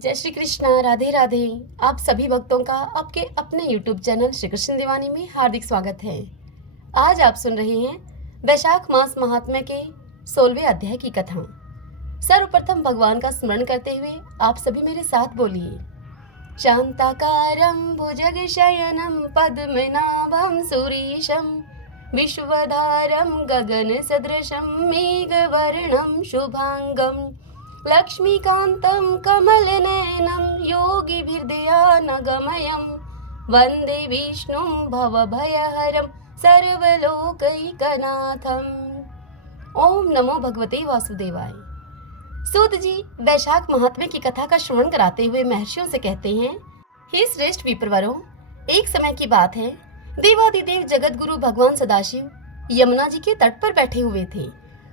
जय श्री कृष्णा, राधे राधे। आप सभी भक्तों का आपके अपने YouTube चैनल श्री कृष्ण दीवानी में हार्दिक स्वागत है। आज आप सुन रहे हैं वैशाख मास महात्म्य के 16वें अध्याय की कथा। सर्वप्रथम भगवान का स्मरण करते हुए आप सभी मेरे साथ बोलिए। शांताकारं भुजगशयनं पद्मनाभं सुरीशं विश्वधारं गगनसदृशं मेघवर्णं शुभांगं लक्ष्मीकान्तं कमलनयनं योगिभिर्ध्यानगमयं वन्दे विष्णुं भवभयहरं सर्वलोकैकनाथम्। ओम नमो भगवते वासुदेवाय। सूत जी वैशाख महात्म्य की कथा का श्रवण कराते हुए महर्षियों से कहते हैं, हे श्रेष्ठ विप्रवरों, एक समय की बात है, देवादिदेव जगत गुरु भगवान सदाशिव यमुना जी के तट पर बैठे हुए थे।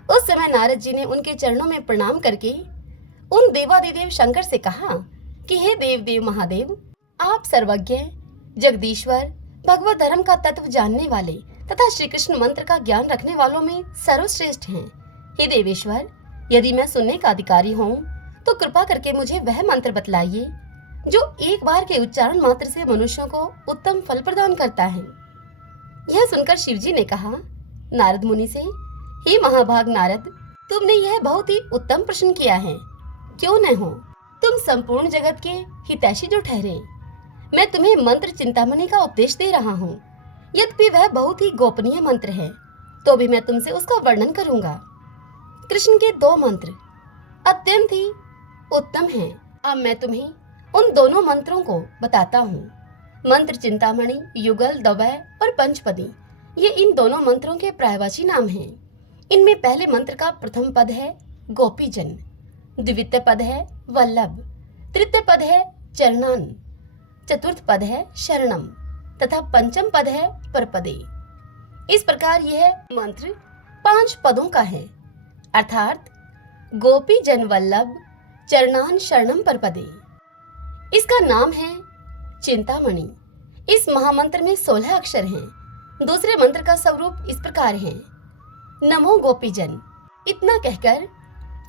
उस समय नारद जी ने उनके चरणों में प्रणाम करके उन देवादिदेव शंकर से कहा कि हे देव देव महादेव, आप सर्वज्ञ, जगदीश्वर, भगवत धर्म का तत्व जानने वाले तथा श्री कृष्ण मंत्र का ज्ञान रखने वालों में सर्वश्रेष्ठ हैं। हे देवेश्वर, यदि मैं सुनने का अधिकारी हूँ तो कृपा करके मुझे वह मंत्र बतलाइए जो एक बार के उच्चारण मात्र से मनुष्यों को उत्तम फल प्रदान करता है। यह सुनकर शिवजी ने कहा नारद मुनि से, हे महाभाग नारद, तुमने यह बहुत ही उत्तम प्रश्न किया है। क्यों न हो, तुम संपूर्ण जगत के हितैषी जो ठहरे। मैं तुम्हें मंत्र चिंतामणि का उपदेश दे रहा हूँ। यद्यपि वह बहुत ही गोपनीय मंत्र है, तो भी मैं तुमसे उसका वर्णन करूंगा। कृष्ण के दो मंत्र अत्यंत ही उत्तम हैं। अब मैं तुम्हें उन दोनों मंत्रों को बताता हूँ। मंत्र चिंतामणि, युगल, दवय और पंचपदी, ये इन दोनों मंत्रों के पर्यायवाची नाम हैं। इनमें पहले मंत्र का प्रथम पद है गोपीजन, द्वितीय पद है वल्लभ, तृतीय पद है चरणान, चतुर्थ पद है शरणम तथा पंचम पद है परपदे। इस प्रकार यह मंत्र 5 पदों का है, अर्थात गोपी जन वल्लभ चरणान शरणम परपदे। इसका नाम है चिंतामणि। इस महामंत्र में 16 अक्षर हैं। दूसरे मंत्र का स्वरूप इस प्रकार है, नमो गोपीजन। इतना कहकर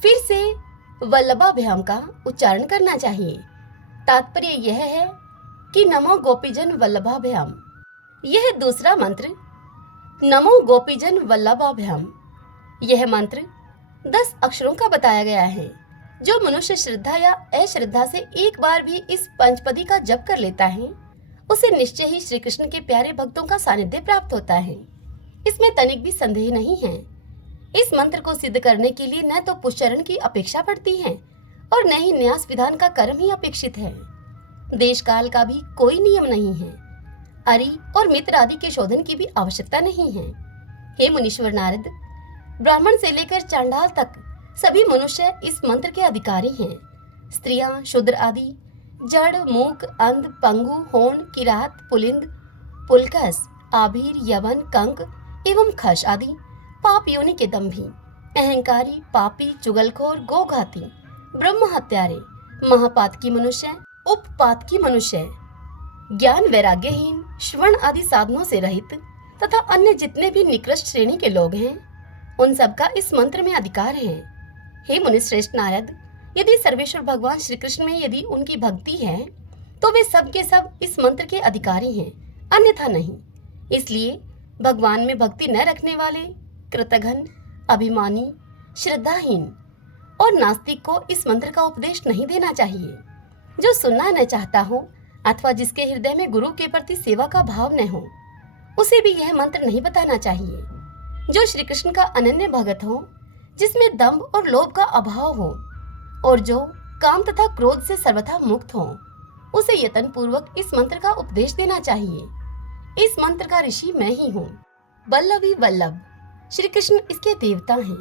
फिर से वल्लभाभ्याम का उच्चारण करना चाहिए। तात्पर्य यह है कि नमो गोपीजन वल्लभाभ्याम। यह दूसरा मंत्र नमो गोपीजन वल्लभाभ्याम, यह मंत्र 10 अक्षरों का बताया गया है। जो मनुष्य श्रद्धा या अश्रद्धा से एक बार भी इस पंचपदी का जप कर लेता है, उसे निश्चय ही श्री कृष्ण के प्यारे भक्तों का सानिध्य प्राप्त होता है। इसमें तनिक भी संदेह नहीं है। इस मंत्र को सिद्ध करने के लिए न तो पुष्चरण की अपेक्षा पड़ती है और न ही न्यास विधान का कर्म ही अपेक्षित है। देश काल का भी कोई नियम नहीं है। अरि और मित्र आदि के शोधन की भी आवश्यकता नहीं है। हे मुनीश्वर नारद, ब्राह्मण से लेकर चांडाल तक सभी मनुष्य इस मंत्र के अधिकारी हैं। स्त्रियां, शूद्र आदि, जड़, मूक, अंध, पंगु, होण, किरात, पुलिंद, पुलकस, आभीर, यवन, कंक एवं खश आदि पाप योनि के दंभी, अहंकारी, पापी, चुगलखोर, गोघाती, ब्रह्म हत्यारे, महापातकी मनुष्य, उपपातकी मनुष्य, ज्ञान वैराग्यहीन, श्रवण आदि साधनों से रहित तथा अन्य जितने भी निकृष्ट श्रेणी के लोग हैं, उन सबका इस मंत्र में अधिकार है। हे मुनिश्रेष्ठ नारद, यदि सर्वेश्वर भगवान श्री कृष्ण में यदि उनकी भक्ति है तो वे सब के सब इस मंत्र के अधिकारी हैं, अन्यथा नहीं। इसलिए भगवान में भक्ति न रखने वाले, कृतघ्न, अभिमानी, श्रद्धाहीन और नास्तिक को इस मंत्र का उपदेश नहीं देना चाहिए। जो सुनना न चाहता हो अथवा जिसके हृदय में गुरु के प्रति सेवा का भाव न हो, उसे भी यह मंत्र नहीं बताना चाहिए। जो श्री कृष्ण का अनन्य भगत हो, जिसमें दंभ और लोभ का अभाव हो और जो काम तथा क्रोध से सर्वथा मुक्त हो, उसे यत्न पूर्वक इस मंत्र का उपदेश देना चाहिए। इस मंत्र का ऋषि मैं ही हूँ। वल्लभी वल्लभ श्री कृष्ण इसके देवता हैं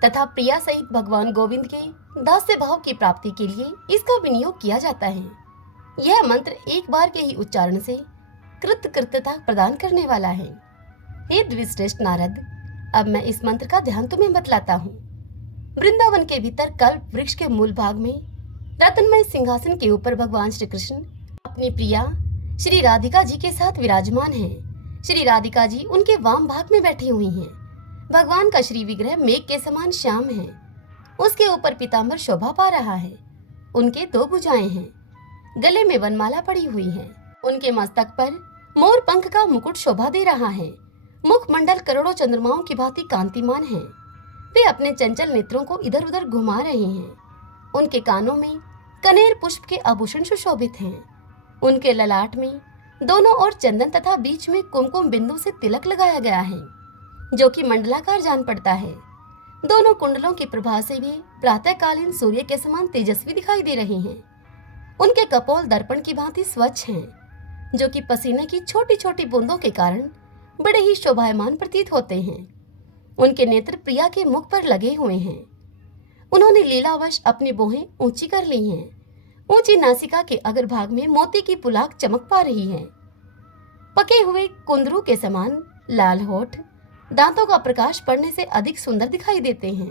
तथा प्रिया सहित भगवान गोविंद के दास्य भाव की प्राप्ति के लिए इसका विनियोग किया जाता है। यह मंत्र एक बार के ही उच्चारण से कृतकृत्यता प्रदान करने वाला है। हे द्विश्रेष्ठ नारद, अब मैं इस मंत्र का ध्यान तुम्हें बतलाता हूँ। वृंदावन के भीतर कल्प वृक्ष के मूल भाग में रत्नमय सिंहासन के ऊपर भगवान श्री कृष्ण अपनी प्रिया श्री राधिका जी के साथ विराजमान हैं। श्री राधिका जी उनके वाम भाग में बैठी हुई हैं। भगवान का श्री विग्रह मेघ के समान श्याम है। उसके ऊपर पीतांबर शोभा पा रहा है। उनके 2 भुजाएं हैं। गले में वनमाला पड़ी हुई है। उनके मस्तक पर मोर पंख का मुकुट शोभा दे रहा है। मुखमंडल करोड़ों चंद्रमाओं की भांति कांतिमान है। वे अपने चंचल नेत्रों को इधर उधर घुमा रहे हैं। उनके कानों में कनेर पुष्प के आभूषण सुशोभित हैं। उनके ललाट में दोनों ओर चंदन तथा बीच में कुमकुम बिंदु से तिलक लगाया गया है, जो कि मंडलाकार जान पड़ता है। दोनों कुंडलों की प्रभा से वे प्रातःकालीन सूर्य के समान तेजस्वी दिखाई दे रहे हैं। उनके कपोल दर्पण की भांति स्वच्छ हैं, जो कि पसीने की छोटी छोटी बूंदों के कारण बड़े ही शोभायमान प्रतीत होते हैं। उनके नेत्र प्रिया के मुख पर लगे हुए हैं। उन्होंने लीलावश अपनी भौहें ऊंची कर ली हैं। ऊंची नासिका के अग्रभाग में मोती की पुलाक चमक पा रही है। पके हुए कुंदरू के समान लाल होठ दांतों का प्रकाश पड़ने से अधिक सुंदर दिखाई देते हैं।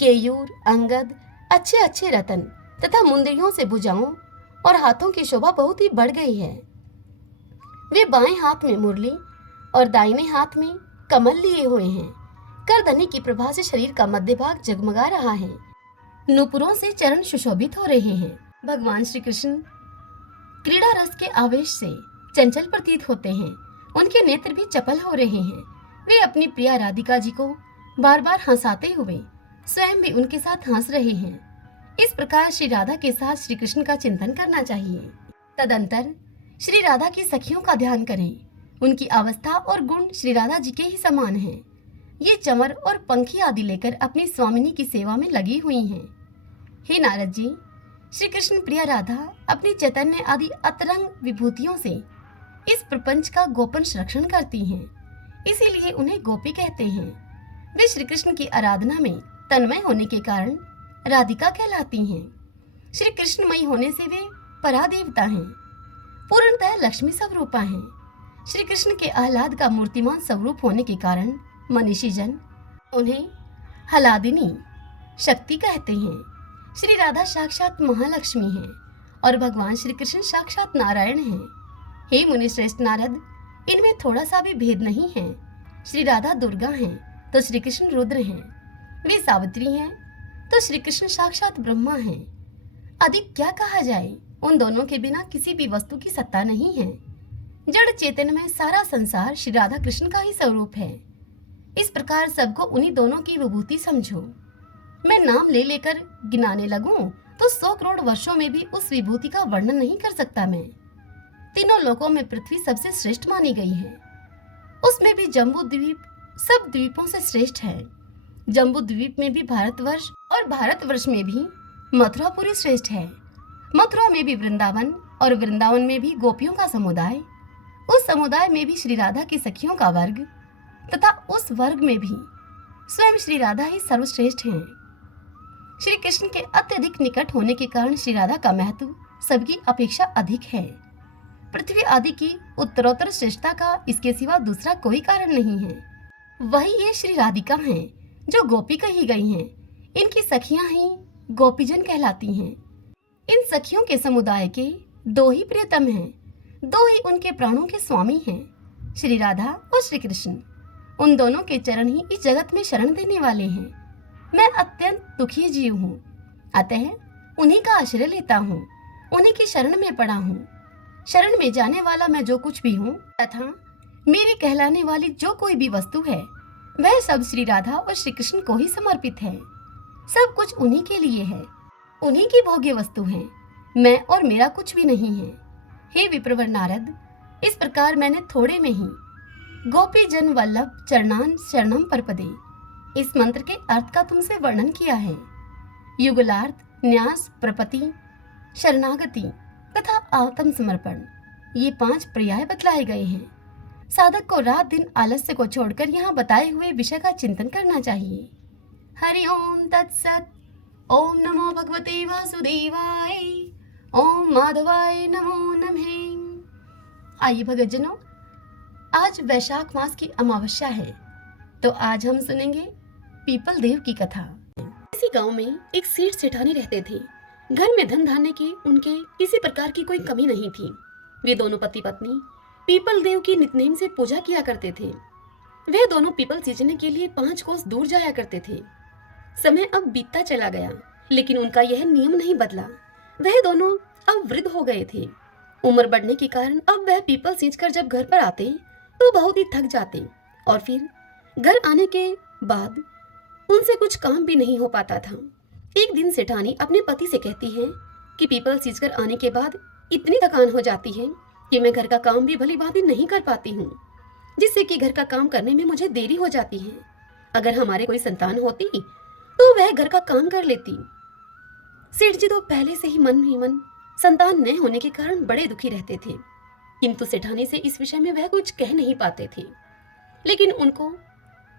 केयूर, अंगद, अच्छे अच्छे रतन तथा मुंदरियों से भुजाओं और हाथों की शोभा बहुत ही बढ़ गई है। वे बाएं हाथ में मुरली और दाहिने हाथ में कमल लिए हुए हैं। करधनी की प्रभा से शरीर का मध्य भाग जगमगा रहा है। नूपुरों से चरण सुशोभित हो रहे हैं। भगवान श्री कृष्ण क्रीड़ा रस के आवेश से चंचल प्रतीत होते हैं। उनके नेत्र भी चपल हो रहे हैं। वे अपनी प्रिया राधिका जी को बार बार हंसाते हुए स्वयं भी उनके साथ हंस रहे हैं। इस प्रकार श्री राधा के साथ श्री कृष्ण का चिंतन करना चाहिए। तदंतर श्री राधा की सखियों का ध्यान करें। उनकी अवस्था और गुण श्री राधा जी के ही समान हैं। ये चमर और पंखी आदि लेकर अपनी स्वामिनी की सेवा में लगी हुई हैं। हे नारद जी, श्री कृष्ण प्रिया राधा अपनी चैतन्य आदि अतरंग विभूतियों से इस प्रपंच का गोपन संरक्षण करती हैं, इसीलिए उन्हें गोपी कहते हैं। वे श्री कृष्ण की आराधना में तन्मय होने के कारण राधिका कहलाती हैं। श्री कृष्णमयी होने से वे परादेवता हैं, पूर्णतः लक्ष्मी स्वरूपा हैं। श्री कृष्ण के आह्लाद का मूर्तिमान स्वरूप होने के कारण मनीषी जन उन्हें हलादिनी शक्ति कहते हैं। श्री राधा साक्षात महालक्ष्मी हैं और भगवान श्री कृष्ण साक्षात नारायण हैं। हे मुनि श्रेष्ठ नारद, इनमें थोड़ा सा भी भेद नहीं है। श्री राधा दुर्गा हैं तो श्री कृष्ण रुद्र हैं। वे सावित्री हैं तो श्री कृष्ण साक्षात ब्रह्मा हैं। अधिक क्या कहा जाए, उन दोनों के बिना किसी भी वस्तु की सत्ता नहीं है। जड़ चेतन में सारा संसार श्री राधा कृष्ण का ही स्वरूप है। इस प्रकार सबको उन्हीं दोनों की विभूति समझो। मैं नाम ले लेकर गिनाने लगूं तो 100 करोड़ वर्षों में भी उस विभूति का वर्णन नहीं कर सकता। मैं तीनों लोकों में पृथ्वी सबसे श्रेष्ठ मानी गई है। उसमें भी जम्बू द्वीप सब द्वीपों से श्रेष्ठ है। जम्बू द्वीप में भी भारतवर्ष और भारतवर्ष में भी मथुरापुरी श्रेष्ठ है। मथुरा में भी वृंदावन और वृंदावन में भी गोपियों का समुदाय, उस समुदाय में भी श्री राधा की सखियों का वर्ग तथा उस वर्ग में भी स्वयं श्री राधा ही सर्वश्रेष्ठ हैं। श्री कृष्ण के अत्यधिक निकट होने के कारण श्री राधा का महत्व सबकी अपेक्षा अधिक है। पृथ्वी आदि की उत्तरोत्तर श्रेष्ठता का इसके सिवा दूसरा कोई कारण नहीं है। वही ये श्री राधिका हैं जो गोपी कही गई हैं। इनकी सखियां ही गोपीजन कहलाती हैं। इन सखियों के समुदाय के 2 ही प्रियतम हैं, 2 ही उनके प्राणों के स्वामी हैं, श्री राधा और श्री कृष्ण। उन दोनों के चरण ही इस जगत में शरण देने वाले हैं। मैं अत्यंत दुखी जीव हूँ, अतः उन्हीं का आश्रय लेता हूँ, उन्हीं की शरण में पड़ा हूँ। शरण में जाने वाला मैं जो कुछ भी हूँ तथा मेरी कहलाने वाली जो कोई भी वस्तु है, वह सब श्री राधा और श्री कृष्ण को ही समर्पित है। सब कुछ उन्हीं के लिए है, उन्हीं की भोग्य वस्तु है। मैं और मेरा कुछ भी नहीं है। हे विप्रवर नारद, इस प्रकार मैंने थोड़े में ही गोपी जन वल्लभ चरणान शरणम परपदे इस मंत्र के अर्थ का तुमसे वर्णन किया है। युगलार्थ, न्यास, प्रपति, शरणागति तथा आत्म समर्पण, ये 5 पर्याय बतलाए गए हैं। साधक को रात दिन आलस्य को छोड़कर यहाँ बताए हुए विषय का चिंतन करना चाहिए। हरि ओम तत्सत। ओम नमो भगवते वासुदेवाय। ओम माधवाय नमो नमः। आइए भगतजनों, आज वैशाख मास की अमावस्या है, तो आज हम सुनेंगे पीपल देव की कथा। इसी गांव में एक सेठ सेठानी रहते थे। घर में धन धान्य की उनके किसी प्रकार की कोई कमी नहीं थी। वे दोनों पति पत्नी पीपल देव की नित्यनेम से पूजा किया करते थे। वे दोनों पीपल सींचने के लिए 5 कोस दूर जाया करते थे। समय अब बीतता चला गया, लेकिन उनका यह नियम नहीं बदला। वह दोनों अब वृद्ध हो गए थे। उम्र बढ़ने के कारण अब वह पीपल सींचकर जब घर पर आते तो बहुत ही थक जाते और फिर घर आने के बाद उनसे कुछ काम भी नहीं हो पाता था। एक दिन सेठानी अपने पति से कहती है कि पीपल सींचकर आने के बाद इतनी थकान हो जाती है कि मैं घर का काम भी भली भांति नहीं कर पाती हूँ, जिससे कि घर का काम करने में मुझे देरी हो जाती है। अगर हमारे कोई संतान होती तो वह घर का काम कर लेती। सेठ जी तो पहले से ही मन संतान न होने के कारण बड़े दुखी रहते थे, किंतु सेठानी से इस विषय में वह कुछ कह नहीं पाते थे। लेकिन उनको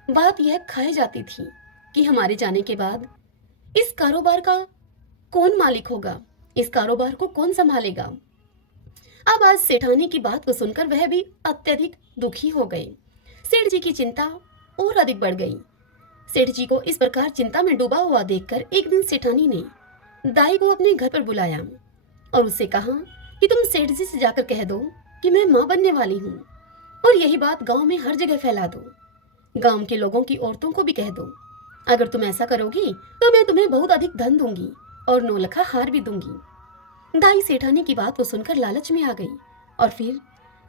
बात यह खाई जाती थी कि हमारे जाने के बाद इस कारोबार का कौन मालिक होगा, इस कारोबार को कौन संभालेगा। अब आज सेठानी की बात को सुनकर वह भी अत्यधिक दुखी हो गए। सेठ जी की चिंता और अधिक बढ़ गई। सेठ जी को इस प्रकार चिंता में डूबा हुआ देखकर एक दिन सेठानी ने दाई को अपने घर पर बुलाया और उससे कहा कि तुम सेठ जी से जाकर कह दो कि मैं माँ बनने वाली हूँ और यही बात गांव में हर जगह फैला दो। गांव के लोगों की औरतों को भी कह दो। अगर तुम ऐसा करोगी तो मैं तुम्हें बहुत अधिक धन दूंगी और नौलखा हार भी दूंगी। दाई सेठानी की बात को सुनकर लालच में आ गई और फिर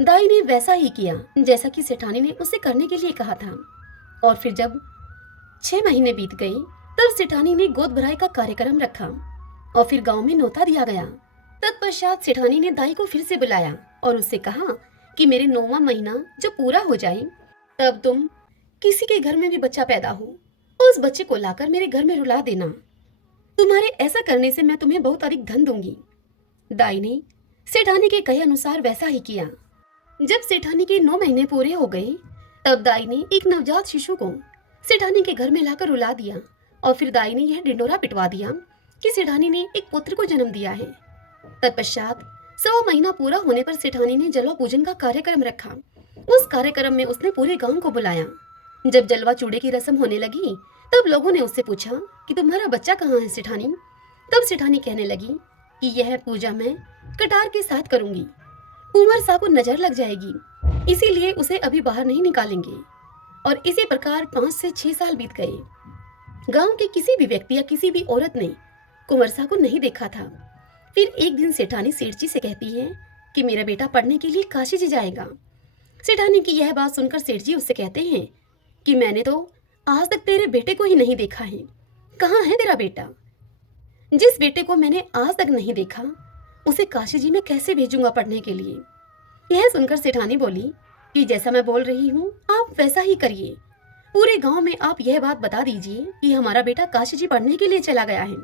दाई ने वैसा ही किया जैसा कि सेठानी ने उसे करने के लिए कहा था। और फिर जब 6 महीने बीत गए तब सेठानी ने गोद भराई का कार्यक्रम रखा और फिर गांव में न्योता दिया गया। तत्पश्चात सेठानी ने दाई को फिर से बुलाया और उससे कहा कि मेरे 9वां महीना जब पूरा हो जाए तब तुम किसी के घर में भी बच्चा पैदा हो उस बच्चे को लाकर मेरे घर में रुला देना। तुम्हारे ऐसा करने से मैं तुम्हें बहुत अधिक धन दूंगी। दाई ने सेठानी के कहे अनुसार वैसा ही किया। जब सेठानी के 9 महीने पूरे हो गए तब दाई ने एक नवजात शिशु को सेठानी के घर में लाकर रुला दिया और फिर दाई ने यह ढिंडोरा पिटवा दिया कि सेठानी ने एक पुत्र को जन्म दिया है। तत्पश्चात 100 महीना पूरा होने पर सेठानी ने जलवा पूजन का कार्यक्रम रखा। उस कार्यक्रम में उसने पूरे गांव को बुलाया। जब जलवा चूड़े की रस्म होने लगी तब लोगों ने उससे पूछा कि तुम्हारा बच्चा कहाँ है सेठानी। तब सेठानी कहने लगी कि यह पूजा मैं कटार के साथ करूंगी, कुंवर सा को नजर लग जाएगी, इसीलिए उसे अभी बाहर नहीं निकालेंगे। और इसी प्रकार 5 से 6 साल बीत गए। गांव के किसी भी व्यक्ति या किसी भी औरत ने कुंवर सा को नहीं देखा था। फिर एक दिन सेठानी सेठ जी से कहती है कि मेरा बेटा पढ़ने के लिए काशी जी जाएगा। सेठानी की यह बात सुनकर सेठ जी उससे कहते हैं कि मैंने तो आज तक तेरे बेटे को ही नहीं देखा है, कहाँ है तेरा बेटा। जिस बेटे को मैंने आज तक नहीं देखा उसे काशी जी में कैसे भेजूंगा पढ़ने के लिए। यह सुनकर सेठानी बोली कि जैसा मैं बोल रही हूँ आप वैसा ही करिए। पूरे गांव में आप यह बात बता दीजिए कि हमारा बेटा काशी जी पढ़ने के लिए चला गया है।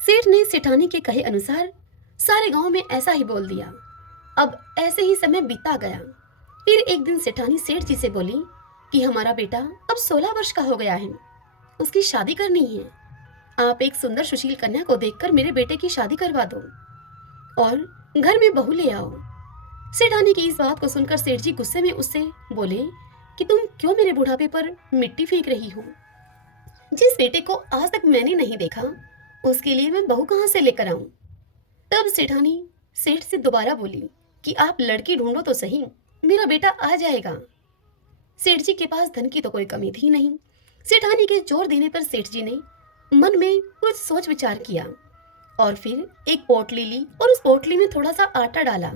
सेठ ने सेठानी के कहे अनुसार सारे गांव में ऐसा ही बोल दिया। अब ऐसे ही समय बीता गया। फिर एक दिन सेठानी सेठ जी से बोली कि हमारा बेटा अब 16 वर्ष का हो गया है, उसकी शादी करनी है। आप एक सुंदर सुशील कन्या को देखकर मेरे बेटे की शादी करवा दो और घर में बहू ले आओ। सेठानी की इस बात को सुनकर सेठ जी गुस्से में उससे बोले कि तुम क्यों मेरे बुढ़ापे पर मिट्टी फेंक रही हो। जिस बेटे को आज तक मैंने नहीं देखा उसके लिए मैं बहू कहाँ से लेकर आऊं। तब सेठानी सेठ से दोबारा बोली कि आप लड़की ढूंढो तो सही, मेरा बेटा आ जाएगा। सेठ जी के पास धन की तो कोई कमी थी नहीं। सेठानी के जोर देने पर सेठ जी ने मन में कुछ सोच विचार किया और फिर एक पोटली ली और उस पोटली में थोड़ा सा आटा डाला।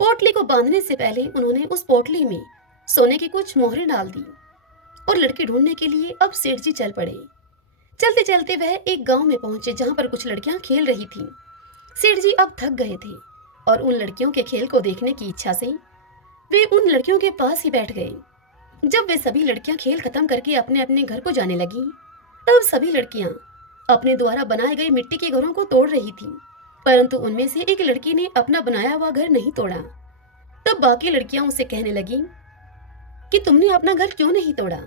पोटली को बांधने से पहले उन्होंने उस पोटली में सोने की कुछ मोहरें डाल दी और लड़की ढूंढने के लिए अब सेठ जी चल पड़े। चलते चलते वह एक गांव में पहुंचे जहां पर कुछ लड़कियां खेल रही थीं। सेठ जी अब थक गए थे और उन लड़कियों के खेल को देखने की इच्छा से वे उन लड़कियों के पास ही बैठ गए। जब वे सभी लड़कियां खेल खत्म करके अपने अपने घर को जाने लगी तब सभी लड़कियां अपने द्वारा बनाए गए मिट्टी के घरों को तोड़ रही थीं, परंतु उनमें से एक लड़की ने अपना बनाया हुआ घर नहीं तोड़ा। तब बाकी लड़कियां उससे कहने लगी कि तुमने अपना घर क्यों नहीं तोड़ा।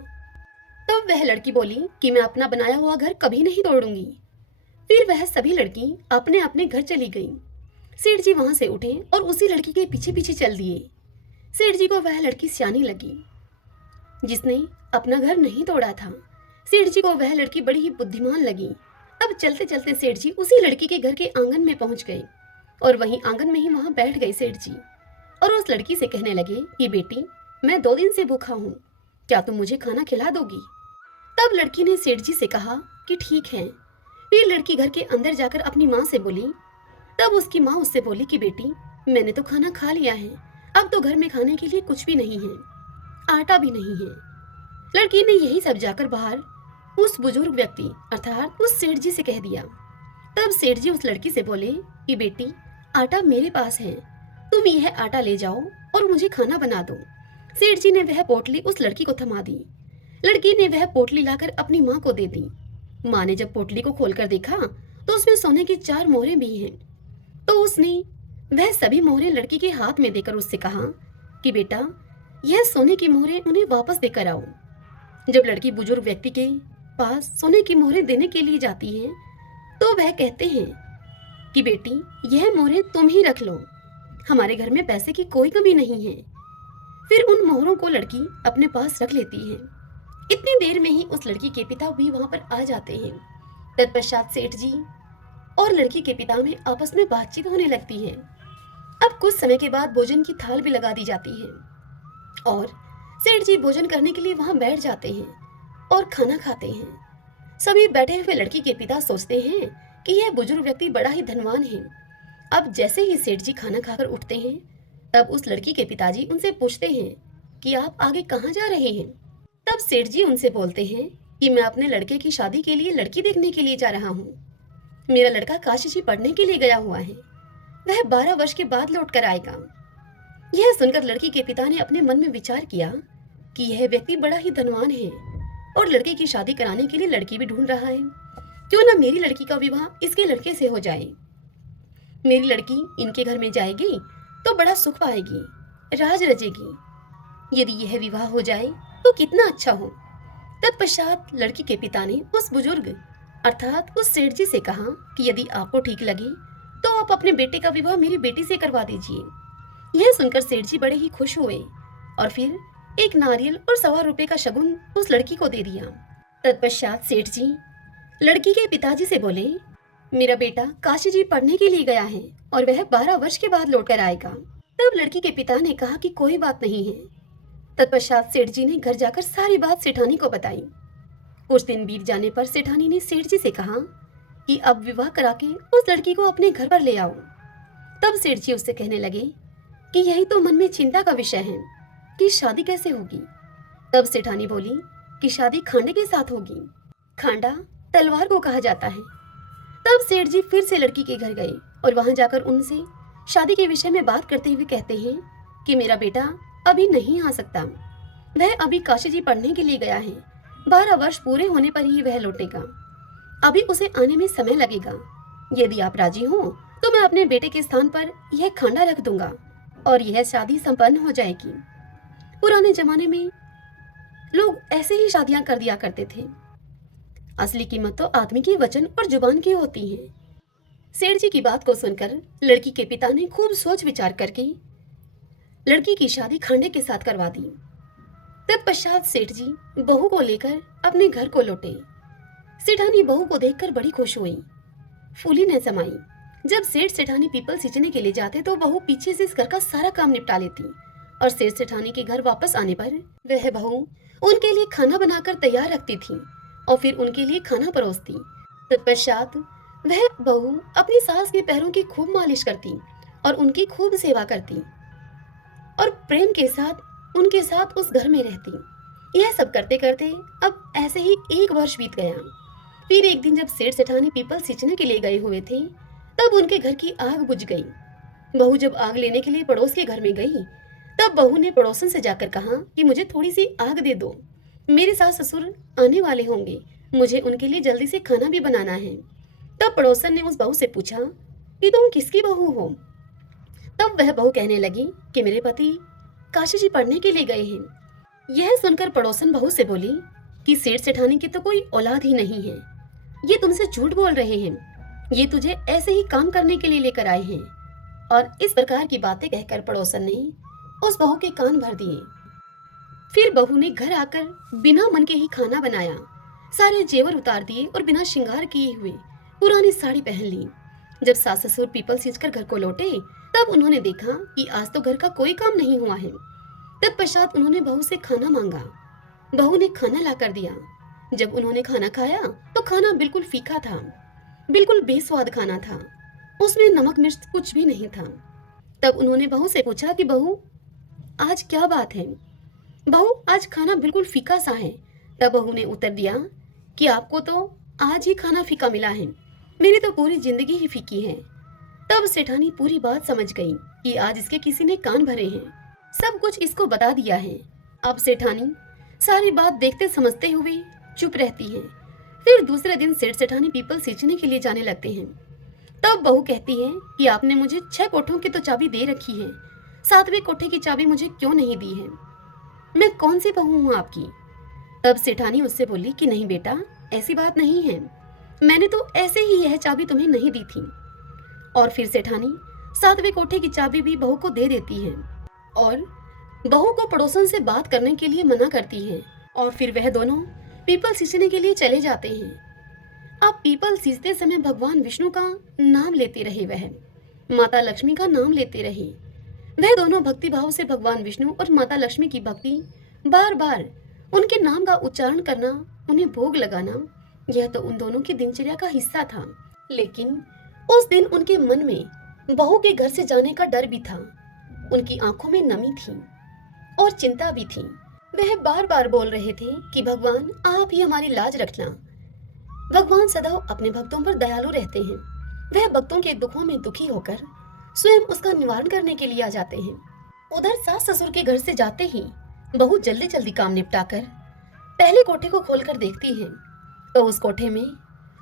तब वह लड़की बोली कि मैं अपना बनाया हुआ घर कभी नहीं तोड़ूंगी। फिर वह सभी लड़की अपने अपने घर चली गई। सेठ जी वहां से उठे और उसी लड़की के पीछे पीछे चल दिए। सेठ जी को वह लड़की सियानी लगी जिसने अपना घर नहीं तोड़ा था। सेठ जी को वह लड़की बड़ी ही बुद्धिमान लगी। अब चलते चलते सेठ जी उसी लड़की के घर के आंगन में पहुंच गए और वहीं आंगन में ही वहां बैठ गए सेठ जी और उस लड़की से कहने लगे कि बेटी, मैं 2 दिन से भूखा हूँ, क्या तुम मुझे खाना खिला दोगी। तब लड़की ने सेठ जी से कहा कि ठीक है। फिर लड़की घर के अंदर जाकर अपनी माँ से बोली तब उसकी माँ उससे बोली कि बेटी, मैंने तो खाना खा लिया है, अब तो घर में खाने के लिए कुछ भी नहीं है, आटा भी नहीं है। लड़की ने यही सब जाकर बाहर उस बुजुर्ग व्यक्ति अर्थात उस सेठ जी से कह दिया। तब सेठ जी उस लड़की से बोले कि बेटी, आटा मेरे पास है, तुम यह आटा ले जाओ और मुझे खाना बना दो। सेठ जी ने वह पोटली उस लड़की को थमा दी। लड़की ने वह पोटली लाकर अपनी माँ को दे दी। माँ ने जब पोटली को खोलकर देखा तो उसमें सोने की 4 मोहरें भी हैं। तो उसने वह सभी मोहरें लड़की के हाथ में देकर उससे कहा कि बेटा, यह सोने की मोहरें उन्हें वापस देकर आओ। जब लड़की बुजुर्ग व्यक्ति के पास सोने की मोहरें देने के लिए जाती है तो वह कहते हैं कि बेटी, यह मोहरें तुम ही रख लो, हमारे घर में पैसे की कोई कमी नहीं है। फिर उन मोहरों को लड़की अपने पास रख लेती है। इतनी देर में ही उस लड़की के पिता भी वहां पर आ जाते हैं। तत्पश्चात सेठ जी और लड़की के पिता में आपस में बातचीत होने लगती है। अब कुछ समय के बाद भोजन की थाल भी लगा दी जाती है और सेठ जी भोजन करने के लिए वहां बैठ जाते हैं और खाना खाते हैं। सभी बैठे हुए लड़की के पिता सोचते हैं कि यह बुजुर्ग व्यक्ति बड़ा ही धनवान है। अब जैसे ही सेठ जी खाना खाकर उठते हैं तब उस लड़की के पिताजी उनसे पूछते हैं कि आप आगे कहाँ जा रहे हैं। तब सेठ जी उनसे बोलते हैं कि मैं अपने लड़के की शादी के लिए लड़की देखने के लिए जा रहा हूँ। मेरा लड़का काशी जी पढ़ने के लिए गया हुआ है, वह 12 वर्ष के बाद लौट कर आएगा। यह सुनकर लड़की के पिता ने अपने मन में विचार किया कि यह व्यक्ति बड़ा ही धनवान है और लड़के की शादी कराने के लिए लड़की भी ढूंढ रहा है। क्यों ना मेरी लड़की का विवाह इसके लड़के से हो जाए। मेरी लड़की इनके घर में जाएगी तो बड़ा सुख पाएगी, राज रचेगी। यदि यह विवाह हो जाए तो कितना अच्छा हो। तत्पश्चात लड़की के पिता ने उस बुजुर्ग अर्थात उस सेठ जी से कहा कि यदि आपको ठीक लगे तो आप अपने बेटे का विवाह मेरी बेटी से करवा दीजिए। यह सुनकर सेठ जी बड़े ही खुश हुए और फिर एक नारियल और 1.25 रुपए का शगुन उस लड़की को दे दिया। तत्पश्चात सेठ जी लड़की के पिताजी से बोले, मेरा बेटा काशी जी पढ़ने के लिए गया है और वह 12 वर्ष के बाद लौट कर आएगा। तब लड़की के पिता ने कहा कि कोई बात नहीं है। तत्पश्चात सेठ जी ने घर जाकर सारी बात सेठानी को बताई। कुछ दिन बीत जाने पर सेठानी ने सेठ जी से कहा कि अब विवाह करा के उस लड़की को अपने घर पर ले आओ। तब सेठ जी उससे कहने लगे कि यही तो मन में चिंता का विषय है कि शादी कैसे होगी। तब सेठानी बोली कि शादी खांडे के साथ होगी। खांडा तलवार को कहा जाता है। तब सेठ जी फिर से लड़की के घर गए और वहां जाकर उनसे शादी के विषय में बात करते हुए कहते हैं कि मेरा बेटा अभी नहीं आ सकता, वह अभी काशी जी पढ़ने के लिए गया है। 12 वर्ष पूरे होने पर ही वह लौटेगा, अभी उसे आने में समय लगेगा। यदि आप राजी हो तो मैं अपने बेटे के स्थान पर यह खांडा रख दूंगा और यह शादी संपन्न हो जाएगी। पुराने जमाने में लोग ऐसे ही शादियां कर दिया करते थे। असली कीमत तो आदमी की वचन और जुबान की होती है। सेठ जी की बात को सुनकर लड़की के पिता ने खूब सोच विचार करके लड़की की शादी खांडे के साथ करवा दी। तत्पश्चात सेठ जी बहू को लेकर अपने घर को लौटे। सेठानी बहू को देखकर बड़ी खुश हुई, फूली न समाई। जब सेठ सेठानी पीपल सींचने के लिए जाते तो बहू पीछे से इस घर का सारा काम निपटा लेती और सेठ सेठानी के घर वापस आने पर वह बहू उनके लिए खाना बनाकर तैयार रखती थी और फिर उनके लिए खाना परोसती। तत्पश्चात वह बहू अपनी सास के पैरों की खूब मालिश करती और उनकी खूब सेवा करती और प्रेम के साथ उनके साथ उस घर में रहती। यह सब करते करते अब ऐसे ही 1 वर्ष बीत गया। फिर एक दिन जब सेठ सेठानी पीपल सींचने के लिए गए हुए थे तब उनके घर की आग बुझ गई। बहू जब आग लेने के लिए पड़ोस के घर में गई तब बहू ने पड़ोसन से जाकर कहा कि मुझे थोड़ी सी आग दे दो, मेरे सास ससुर आने वाले होंगे, मुझे उनके लिए जल्दी से खाना भी बनाना है। तब पड़ोसन ने उस बहू से पूछा कि तुम किसकी बहू हो। तब वह बहू कहने लगी कि मेरे पति काशी जी पढ़ने के लिए गए हैं। यह सुनकर पड़ोसन बहू से बोली कि सेठ सेठानी की तो कोई औलाद ही नहीं है, ये तुमसे झूठ बोल रहे हैं, ये तुझे ऐसे ही काम करने के लिए लेकर आए हैं। और इस प्रकार की बातें कहकर पड़ोसन ने उस बहू के कान भर दिए। फिर बहू ने घर आकर बिना मन के ही खाना बनाया, सारे जेवर उतार दिए और बिना श्रृंगार किए हुए पुरानी साड़ी पहन ली। जब सास ससुर पीपल सींचकर घर को लौटे तब उन्होंने देखा कि आज तो घर का कोई काम नहीं हुआ है। तत्पश्चात उन्होंने बहू से खाना मांगा। बहू ने खाना लाकर दिया। जब उन्होंने खाना खाया तो खाना बिल्कुल फीका था, बिल्कुल बेस्वाद खाना था। उसमें नमक मिर्च कुछ भी नहीं था। तब उन्होंने बहू से पूछा कि बहू, आज क्या बात है? बहू, आज खाना बिल्कुल फीका सा है। तब बहू ने उत्तर दिया कि आपको तो आज ही खाना फीका मिला है, मेरी तो पूरी जिंदगी ही फीकी है। तब सेठानी पूरी बात समझ गई कि आज इसके किसी ने कान भरे हैं, सब कुछ इसको बता दिया है। अब सेठानी सारी बात देखते समझते हुए चुप रहती है। फिर दूसरे दिन सेठ सेठानी पीपल सींचने के लिए जाने लगते हैं। तब बहू कहती है कि आपने मुझे 6 कोठों की तो चाबी दे रखी है, 7वें कोठे की चाबी मुझे क्यों नहीं दी है? मैं कौन सी बहू हूँ आपकी? तब सेठानी उससे बोली कि नहीं बेटा, ऐसी बात नहीं है, मैंने तो ऐसे ही यह चाबी तुम्हें नहीं दी थी। और फिर सेठानी 7वें कोठे की चाबी भी बहू को दे देती है और बहू को पड़ोसन से बात करने के लिए मना करती है। और फिर वह दोनों पीपल सींचने के लिए चले जाते हैं। अब पीपल सींचते समय भगवान विष्णु का नाम लेते रहे, वह माता लक्ष्मी का नाम लेते रहे। वह दोनों भक्ति भाव से भगवान विष्णु और माता लक्ष्मी की भक्ति, बार बार उनके नाम का उच्चारण करना, उन्हें भोग लगाना, यह तो उन दोनों की दिनचर्या का हिस्सा था। लेकिन उस दिन उनके मन में बहू के घर से जाने का डर भी था। उनकी आंखों में नमी थी और चिंता भी थी। वह बार बार बोल रहे थे कि भगवान, आप ही हमारी लाज रखना। भगवान सदैव अपने भक्तों पर दयालु रहते हैं। वह भक्तों के दुखों में दुखी होकर स्वयं उसका निवारण करने के लिए आ जाते हैं। उधर सास ससुर के घर से जाते ही बहू जल्दी जल्दी काम निपटाकर पहले कोठे को खोलकर देखती है तो उस कोठे में,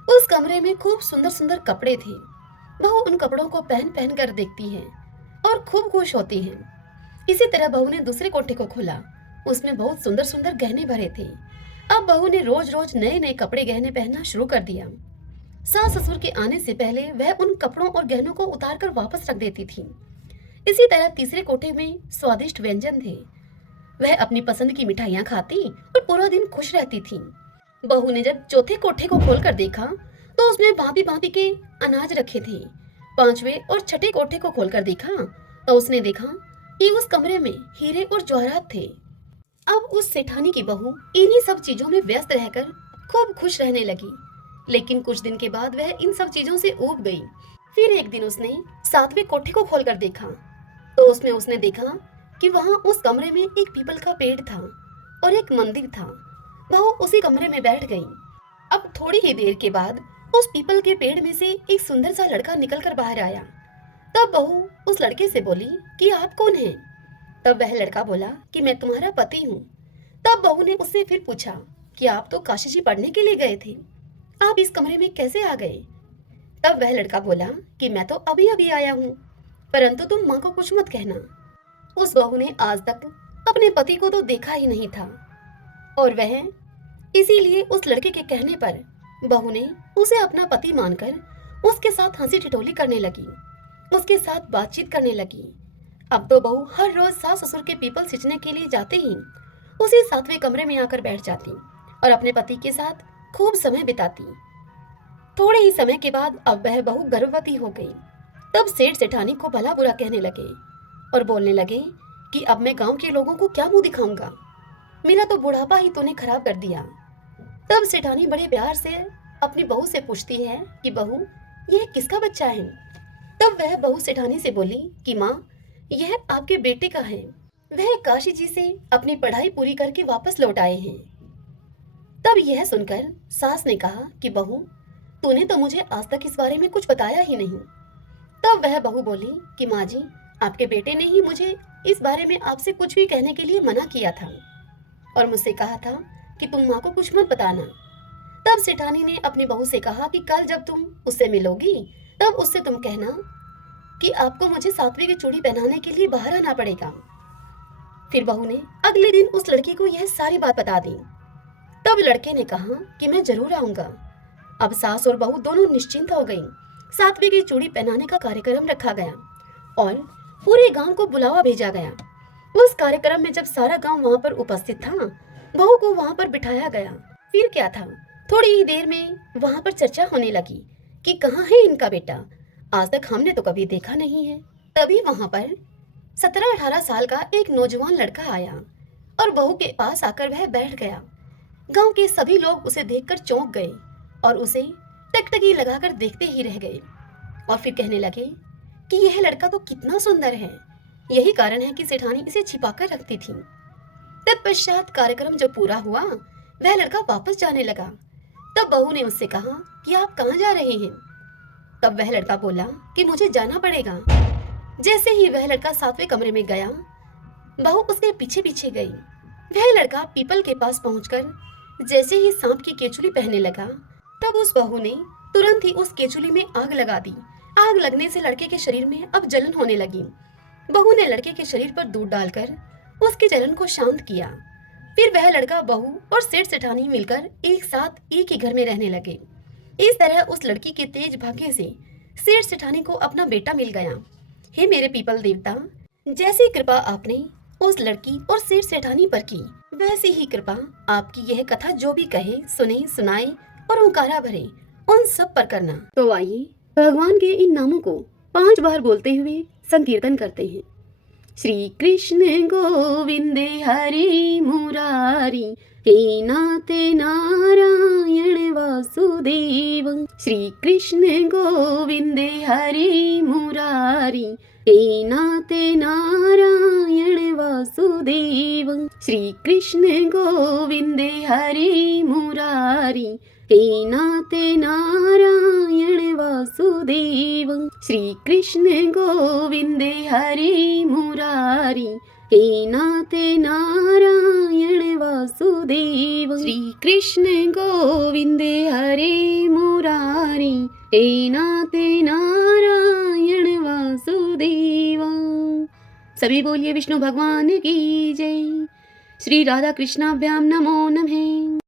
उस कमरे में खूब सुंदर सुंदर कपड़े थे। बहू उन कपड़ों को पहन पहन कर देखती है और खूब खुश होती है। इसी तरह बहू ने दूसरे कोठे को खोला, उसमें बहुत सुंदर सुंदर गहने भरे थे। अब बहू ने रोज रोज नए नए कपड़े गहने पहनना शुरू कर दिया। सास ससुर के आने से पहले वह उन कपड़ों और गहनों को उतार कर वापस रख देती थी। इसी तरह तीसरे कोठे में स्वादिष्ट व्यंजन थे। वह अपनी पसंद की मिठाइयाँ खाती और पूरा दिन खुश रहती थी। बहू ने जब चौथे कोठे को खोलकर देखा तो उसमें भांति भांति के अनाज रखे थे। पांचवें और छठे कोठे को खोलकर देखा तो उसने देखा कि उस कमरे में हीरे और जवाहरात थे। अब उस सेठानी की बहू इन्हीं सब चीजों में व्यस्त रहकर खूब खुश रहने लगी। लेकिन कुछ दिन के बाद वह इन सब चीजों से ऊब गई। फिर एक दिन उसने 7वें कोठे को खोलकर देखा तो उसमें उसने देखा कि वहां उस कमरे में एक पीपल का पेड़ था और एक मंदिर था। बहू उसी कमरे में बैठ गई। अब थोड़ी ही देर के बाद उस पीपल के पेड़ में से एक सुंदर सा लड़का निकलकर बाहर आया। तब बहू उस लड़के से बोली कि आप कौन हैं? तब वह लड़का बोला कि मैं तुम्हारा पति हूँ। तब बहू ने उससे फिर पूछा कि आप तो काशी जी पढ़ने के लिए गए थे, आप इस कमरे में कैसे आ गए? तब वह लड़का बोला कि मैं तो अभी अभी आया हूँ, परंतु तुम माँ को कुछ मत कहना। उस बहू ने आज तक अपने पति को तो देखा ही नहीं था और वह इसीलिए उस लड़के के कहने पर बहू ने उसे अपना पति मानकर उसके साथ हंसी ठिठोली करने लगी, उसके साथ बातचीत करने लगी। अब तो बहू हर रोज सास ससुर के पीपल सींचने के लिए जाते ही उसी 7वें कमरे में आकर बैठ जाती और अपने पति के साथ खूब समय बिताती। थोड़े ही समय के बाद अब वह बहू गर्भवती हो गई। तब सेठ सेठानी को भला बुरा कहने लगे और बोलने लगे कि अब मैं गांव के लोगों को क्या मुंह दिखाऊंगा, मेरा तो बुढ़ापा ही तूने खराब कर दिया। तब सेठानी बड़े प्यार से अपनी बहू से पूछती है कि बहू, यह किसका बच्चा है? तब वह बहू सेठानी से बोली कि माँ, यह आपके बेटे का है, वह काशी जी से अपनी पढ़ाई पूरी करके वापस लौट आए हैं। तब यह सुनकर सास ने कहा कि बहू, तूने तो मुझे आज तक इस बारे में कुछ बताया ही नहीं। तब वह बहू बोली कि माँ जी, आपके बेटे ने ही मुझे इस बारे में आपसे कुछ भी कहने के लिए मना किया था और मुझसे कहा था कि तुम माँ को कुछ मत बताना। तब सेठानी ने अपनी बहू से कहा कि कल जब तुम उससे मिलोगी तब उससे तुम कहना कि आपको मुझे 7वीं की चूड़ी पहनाने के लिए बाहर आना पड़ेगा। फिर बहू ने अगले दिन उस लड़की को यह सारी बात बता दी। तब लड़के ने कहा कि मैं जरूर आऊंगा। अब सास और बहू दोनों निश्चिंत हो गईं। 7वीं की चूड़ी पहनाने का कार्यक्रम रखा गया और पूरे गांव को बुलावा भेजा गया। उस कार्यक्रम में जब सारा गांव वहां पर उपस्थित था, बहू को वहां पर बिठाया गया। फिर क्या था, थोड़ी ही देर में वहां पर चर्चा होने लगी कि कहाँ है इनका बेटा, आज तक हमने तो कभी देखा नहीं है। तभी वहां पर 17-18 साल का एक नौजवान लड़का आया और बहू के पास आकर वह बैठ गया। गांव के सभी लोग उसे देखकर चौंक गए और उसे टकटकी लगाकर देखते ही रह गए। और फिर कहने लगे कि यह लड़का तो कितना सुंदर है, यही कारण है कि सेठानी इसे छिपाकर रखती थी। तत्पश्चात कार्यक्रम जब पूरा हुआ, वह लड़का वापस जाने लगा। तब बहू ने उससे कहा कि आप कहाँ जा रहे हैं? तब वह लड़का बोला कि मुझे जाना पड़ेगा। जैसे ही वह लड़का 7वें कमरे में गया, बहू उसके पीछे पीछे गई। वह लड़का पीपल के पास पहुंचकर जैसे ही सांप की केचुली पहनने लगा, तब उस बहू ने तुरंत ही उस केचुली में आग लगा दी। आग लगने से लड़के के शरीर में अब जलन होने लगी। बहू ने लड़के के शरीर पर दूध डालकर उसकी जलन को शांत किया। फिर वह लड़का, बहू और सेठ सेठानी मिलकर एक साथ एक ही घर में रहने लगे। इस तरह उस लड़की के तेज भाग्य से सेठ सेठानी को अपना बेटा मिल गया। हे मेरे पीपल देवता, जैसी कृपा आपने उस लड़की और सेठ सेठानी पर की, वैसी ही कृपा आपकी यह कथा जो भी कहे, सुने, सुनाए और ओंकारा भरे, उन सब पर करना। तो आइए भगवान के इन नामों को 5 बार बोलते हुए संकीर्तन करते हैं। श्री कृष्ण गोविंद हरि मुरारी, हे नाते नारायण वासुदेव। श्री कृष्ण गोविंद हरि मुरारी, हे नाते नारायण वासुदेव। श्री कृष्ण गोविंद हरि मुरारी, हे नाते नारायण वासुदेव। श्री कृष्ण गोविंद हरि मुरारी, हे नाते नारायण वासुदेव। श्री कृष्ण गोविंद हरि मुरारी, हे नाते नारायण वासुदेव। सभी बोलिए विष्णु भगवान की जय। श्री राधा कृष्णाभ्याम नमो नमः।